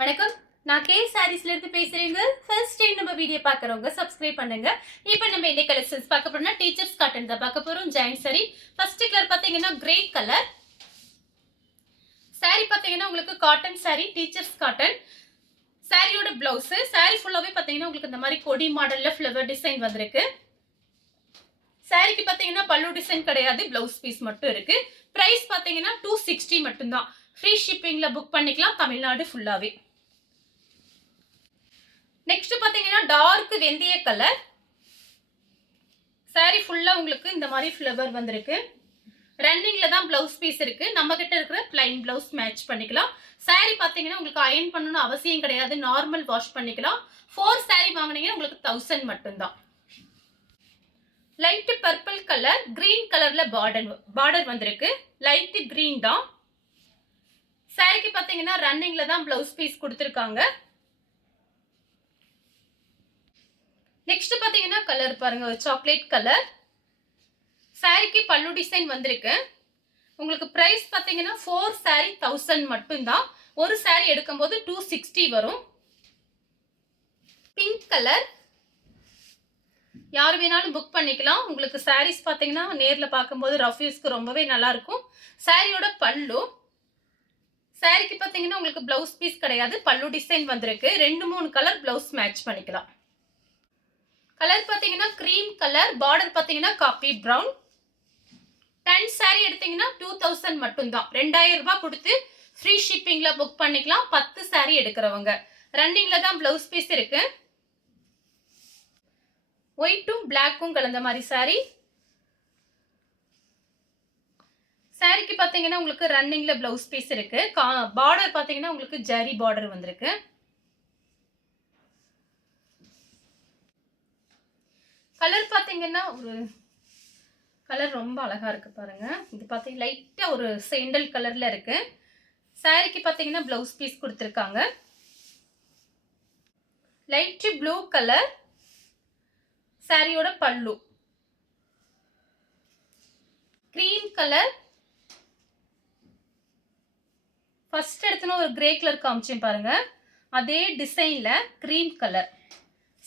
வணக்கம். நான் கே சாரீஸ்ல இருந்து பேசுறேங்க. ஃபர்ஸ்ட் டைம் நம்ம வீடியோ பார்க்குறவங்க சப்ஸ்கிரைப் பண்ணுங்க. இப்போ நம்ம என்ன கலெக்ஷன்ஸ் பார்க்க போறோம்னா டீச்சர்ஸ் காட்டன் தான் பார்க்க போறோம். Join sorry. ஃபர்ஸ்ட் கலர் பார்த்தீங்கன்னா கிரே கலர். சாரி பார்த்தீங்கன்னா உங்களுக்கு காட்டன் சாரி, டீச்சர்ஸ் காட்டன். சாரியோட பிளவுஸ், சாரி ஃபுல்லாவே பார்த்தீங்கன்னா உங்களுக்கு இந்த மாதிரி கொடி மாடல்ல ஃப்ளவர் டிசைன் வந்திருக்கு. சாரிக்கு பார்த்தீங்கன்னா பல்லு டிசைன் கிடையாது, பிளவுஸ் பீஸ் மட்டும் இருக்கு. பிரைஸ் பார்த்தீங்கன்னா 260 மட்டும்தான். ஃப்ரீ ஷிப்பிங்ல புக் பண்ணிக்கலாம் தமிழ்நாடு ஃபுல்லாவே. நெக்ஸ்ட் பாத்தீங்கன்னா டார்க் வெந்தய கலர். சாரி ஃபுல்லா உங்களுக்கு இந்த மாதிரி ஃப்ளவர் வந்திருக்கு. ரன்னிங்ல தான் பிளவுஸ் பீஸ் இருக்கு. நம்ம கிட்ட இருக்கிற பிளைன் பிளவுஸ் மேட்ச் பண்ணிக்கலாம். சாரி பாத்தீங்கன்னா உங்களுக்கு அயர்ன் பண்ணனும் அவசியம் கிடையாது, நார்மல் வாஷ் பண்ணிக்கலாம். 4 சாரி வாங்குனீங்கன்னா உங்களுக்கு 1000 மட்டும்தான். லைட் பர்பிள் கலர், கிரீன் கலர்ல பார்டர் வந்திருக்கு. லைட் கிரீன் தான். சாரிக்கு பாத்தீங்கன்னா ரன்னிங்ல தான் பிளவுஸ் பீஸ் கொடுத்திருக்காங்க. நெக்ஸ்ட் பாத்தீங்கன்னா கலர் பாருங்க, சாக்லேட் கலர். சாரிக்கு பல்லு டிசைன் வந்திருக்கு. உங்களுக்கு பிரைஸ் பாத்தீங்கன்னா 4 சாரி 1000 மட்டும்தான். ஒரு சாரி எடுக்கும்போது 260 வரும். Pink colour. யார் வேணாலும் புக் பண்ணிக்கலாம். உங்களுக்கு சாரீஸ் பாத்தீங்கன்னா நேர்ல பார்க்கும்போது ரஃப் யூஸ்க்கு ரொம்பவே நல்லா இருக்கும். சாரியோட பல்லு. சாரிக்கு பாத்தீங்கன்னா உங்களுக்கு பிளவுஸ் பீஸ் கிடையாது, பல்லு டிசைன் வந்திருக்கு. 2-3 கலர் பிளவுஸ் மேட்ச் பண்ணிக்கலாம். கலர் பாத்தீங்கன்னா கிரீம் கலர், பார்டர் பாத்தீங்கன்னா காபி பிரவுன். 10 சாரி எடுத்தீங்கன்னா 2000 மட்டும்தான். 2000 ரூபாய் கொடுத்து ஃப்ரீ ஷிப்பிங்ல புக் பண்ணிக்கலாம் 10 சாரி எடுக்கிறவங்க. ரன்னிங்ல தான் பிளவுஸ் பீஸ் இருக்கு. ஒயிட்டும் பிளாக்கும் கலந்த மாதிரி சாரி. சாரிக்கு பாத்தீங்கன்னா உங்களுக்கு ரன்னிங்ல பிளவுஸ் பீஸ் இருக்கு. பார்டர் பாத்தீங்கன்னா உங்களுக்கு ஜரி பார்டர் வந்திருக்கு. கலர் பாத்தீங்கன்னா ஒரு கலர் ரொம்ப அழகா இருக்கு பாருங்க. இது பாத்தீங்கன்னா லைட்டா ஒரு சேண்டல் கலர்ல இருக்கு. சாரிக்கு பாத்தீங்கன்னா பிளவுஸ் பீஸ் கொடுத்திருக்காங்க. Light blue colour. சாரியோட பல்லு. Cream colour. ஃபர்ஸ்ட் எடுத்தன ஒரு கிரே கலர் காமிச்சேன் பாருங்க, அதே டிசைன்ல கிரீம் கலர்.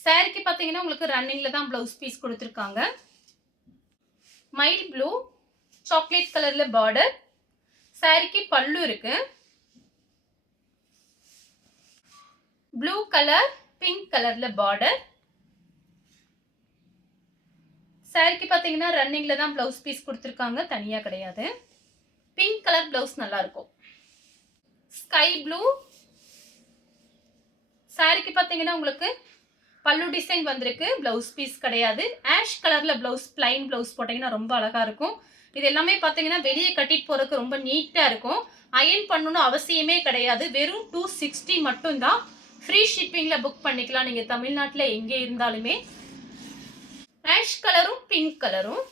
சாரிக்கு பாத்தீங்கன்னா உங்களுக்கு ரன்னிங்ல தான் பிளவுஸ் பீஸ் கொடுத்திருக்காங்க. மைல் ப்ளூ, சாக்லேட் கலர்ல பார்டர். சாரிக்கு பல்லு இருக்கு. ப்ளூ கலர், பிங்க் கலர்ல பார்டர். சாரிக்கு பாத்தீங்கன்னா ரன்னிங்ல தான் பிளவுஸ் பீஸ் கொடுத்திருக்காங்க, தனியா கிடையாது. பிங்க் கலர் பிளவுஸ் நல்லா இருக்கும். Sky blue. சாரிக்கு பாத்தீங்கன்னா உங்களுக்கு பல்லு டிசைன் வந்திருக்கு, பிளவுஸ் பீஸ் கிடையாது. ஆஷ் கலர்ல பிளவுஸ், பிளைன் பிளவுஸ் போட்டீங்கன்னா ரொம்ப அழகா இருக்கும். இது எல்லாமே பாத்தீங்கன்னா வெளியே கட்டிட்டு போறதுக்கு ரொம்ப நீட்டா இருக்கும். அயர்ன் பண்ணணும் அவசியமே கிடையாது. வெறும் 260 மட்டும்தான். ஃப்ரீ ஷிப்பிங்ல புக் பண்ணிக்கலாம் நீங்க தமிழ்நாட்டுல எங்கே இருந்தாலுமே. ஆஷ் கலரும் பிங்க் கலரும்.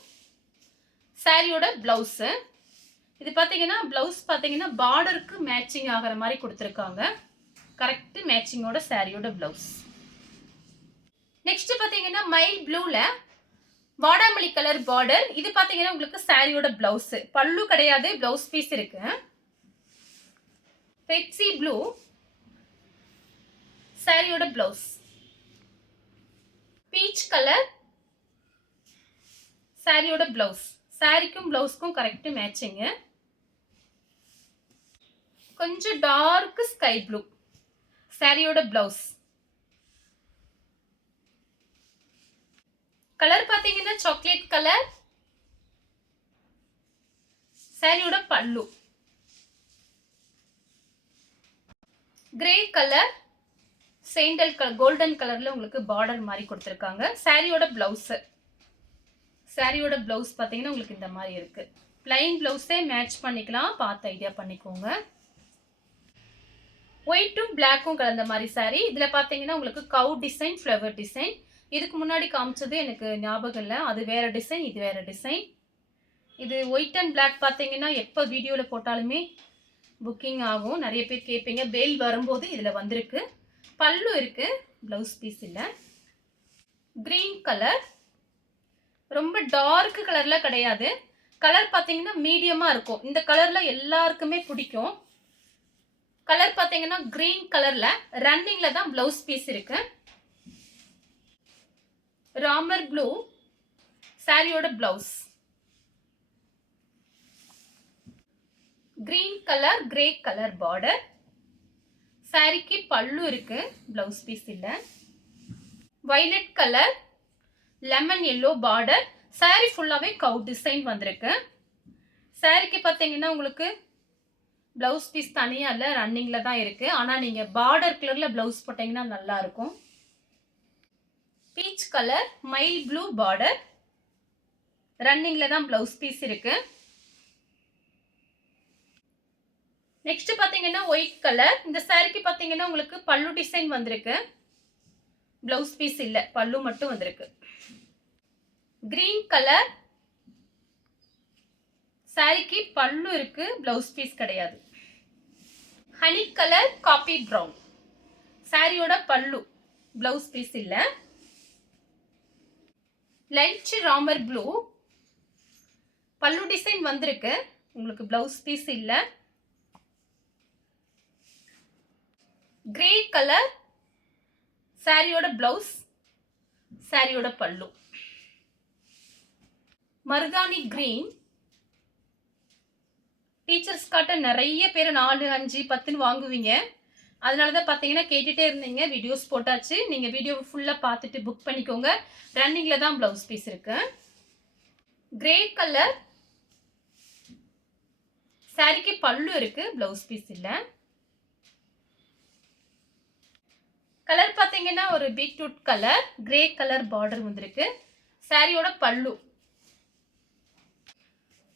சாரியோட பிளவுஸ். இது பாத்தீங்கன்னா பிளவுஸ் பாத்தீங்கன்னா பார்டருக்கு மேட்சிங் ஆகிற மாதிரி கொடுத்திருக்காங்க. கரெக்ட் மேட்சிங்கோட சாரியோட பிளவுஸ். நெக்ஸ்ட் பாத்தீங்கன்னா மைல் ப்ளூல வாடாமல்லி கலர் பார்டர். இது பாத்தீங்கன்னா உங்களுக்கு சாரியோட பிளவுஸ். பல்லு கிடையாது, பிளவுஸ் பீஸ் இருக்கு. Pepsi blue. சாரியோட பிளவுஸ். Peach colour. சாரியோட பிளவுஸ். சாரிக்கும் பிளவுஸ்க்கும் கரெக்ட் மேட்சிங். கொஞ்சம் டார்க் ஸ்கை ப்ளூ. சாரியோட பிளவுஸ். கலர் பாத்தீங்கன்னா சாக்லேட் கலர். சாரியோட pallu. Grey colour, sandal colour, golden கலர்ல உங்களுக்கு பார்டர் மாதிரி கொடுத்திருக்காங்க. சாரியோட பிளவுஸ். சாரியோட பிளவுஸ் பாத்தீங்கன்னா உங்களுக்கு இந்த மாதிரி இருக்கு. பிளைன் பிளவுஸே மேட்ச் பண்ணிக்கலாம், பார்த்து ஐடியா பண்ணிக்கோங்க. ஒயிட்டும் பிளாக்கும் கலந்த மாதிரி சாரி. இதுல பாத்தீங்கன்னா உங்களுக்கு கவு டிசைன், ஃப்ளவர் டிசைன். இதுக்கு முன்னாடி காமிச்சது எனக்கு ஞாபகம் இல்லை, அது வேற டிசைன், இது வேற டிசைன். இது ஒயிட் அண்ட் பிளாக் பாத்தீங்கன்னா எப்போ வீடியோல போட்டாலுமே புக்கிங் ஆகும், நிறைய பேர் கேட்பீங்க. பெல் வரும்போது இதுல வந்திருக்கு. பல்லு இருக்கு, பிளவுஸ் பீஸ் இல்லை. Green colour. ரொம்ப டார்க் கலர்ல கிடையாது. கலர் பாத்தீங்கன்னா மீடியமா இருக்கும். இந்த கலர்ல எல்லாருக்குமே பிடிக்கும். கலர் பார்த்தீங்கன்னா கிரீன் கலர்ல ரன்னிங்ல தான் பிளவுஸ் பீஸ் இருக்கு. ராமர் ப்ளூ சாரியோட blouse. Green colour grey colour border. சாரிக்கு பல்லு இருக்கு, பிளவுஸ் பீஸ் இல்ல. Violet colour lemon yellow border. Sorry ஃபுல்லாவே கவ் டிசைன் வந்திருக்கு. சாரிக்கு பார்த்தீங்கன்னா உங்களுக்கு பிளவுஸ் பீஸ் தனியா இல்ல, ரன்னிங்ல தான் இருக்கு. ஆனா நீங்க பார்டர் கலர்ல பிளவுஸ் போட்டீங்கன்னா நல்லா இருக்கும். Peach colour mild blue border. ரன்னிங்ல தான் பிளவுஸ் பீஸ் இருக்கு. நெக்ஸ்ட் பாத்தீங்கன்னா ஒயிட் கலர். இந்த சாரிக்கு பாத்தீங்கன்னா உங்களுக்கு பல்லு டிசைன் வந்திருக்கு, பிளவுஸ் பீஸ் இல்ல, பல்லு மட்டும் வந்திருக்கு. கிரீன் கலர் சாரிக்கு பல்லு இருக்கு, பிளவுஸ் பீஸ் கிடையாது. ஹனி கலர் காபி பிரவுன் சாரியோட பல்லு, பிளவுஸ் பீஸ் இல்ல. லைட் ராமர் ப்ளூ பல்லு டிசைன் வந்திருக்கு, உங்களுக்கு பிளவுஸ் பீஸ் இல்ல. கிரே கலர் சாரியோட பிளவுஸ், சாரியோட பல்லு. மருதாணி கிரீன். டீச்சர்ஸ் காட்ட நிறைய பேர் 4, 5, 10 வாங்குவீங்க. அதனால தான் பார்த்தீங்கன்னா கேட்டுகிட்டே இருந்தீங்க. வீடியோஸ் போட்டாச்சு. நீங்கள் வீடியோ ஃபுல்லாக பார்த்துட்டு புக் பண்ணிக்கோங்க. ரன்னிங்கில் தான் ப்ளவுஸ் பீஸ் இருக்கு. கிரே கலர் சாரிக்கு பல்லு இருக்கு, ப்ளவுஸ் பீஸ் இல்லை. கலர் பார்த்தீங்கன்னா ஒரு beetroot colour grey colour border வந்திருக்கு, சாரியோட பல்லு.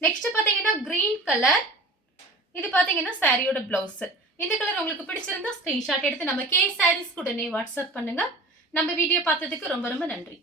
நெக்ஸ்ட் பார்த்தீங்கன்னா கிரீன் கலர். இது பார்த்தீங்கன்னா சாரியோட பிளவுஸ். இந்த கலர் உங்களுக்கு பிடிச்சிருந்தா ஸ்கிரீன்ஷாட் எடுத்து நம்ம கே சாரீஸ் உடனே வாட்ஸ்அப் பண்ணுங்க. நம்ம வீடியோ பார்த்ததுக்கு ரொம்ப ரொம்ப நன்றி.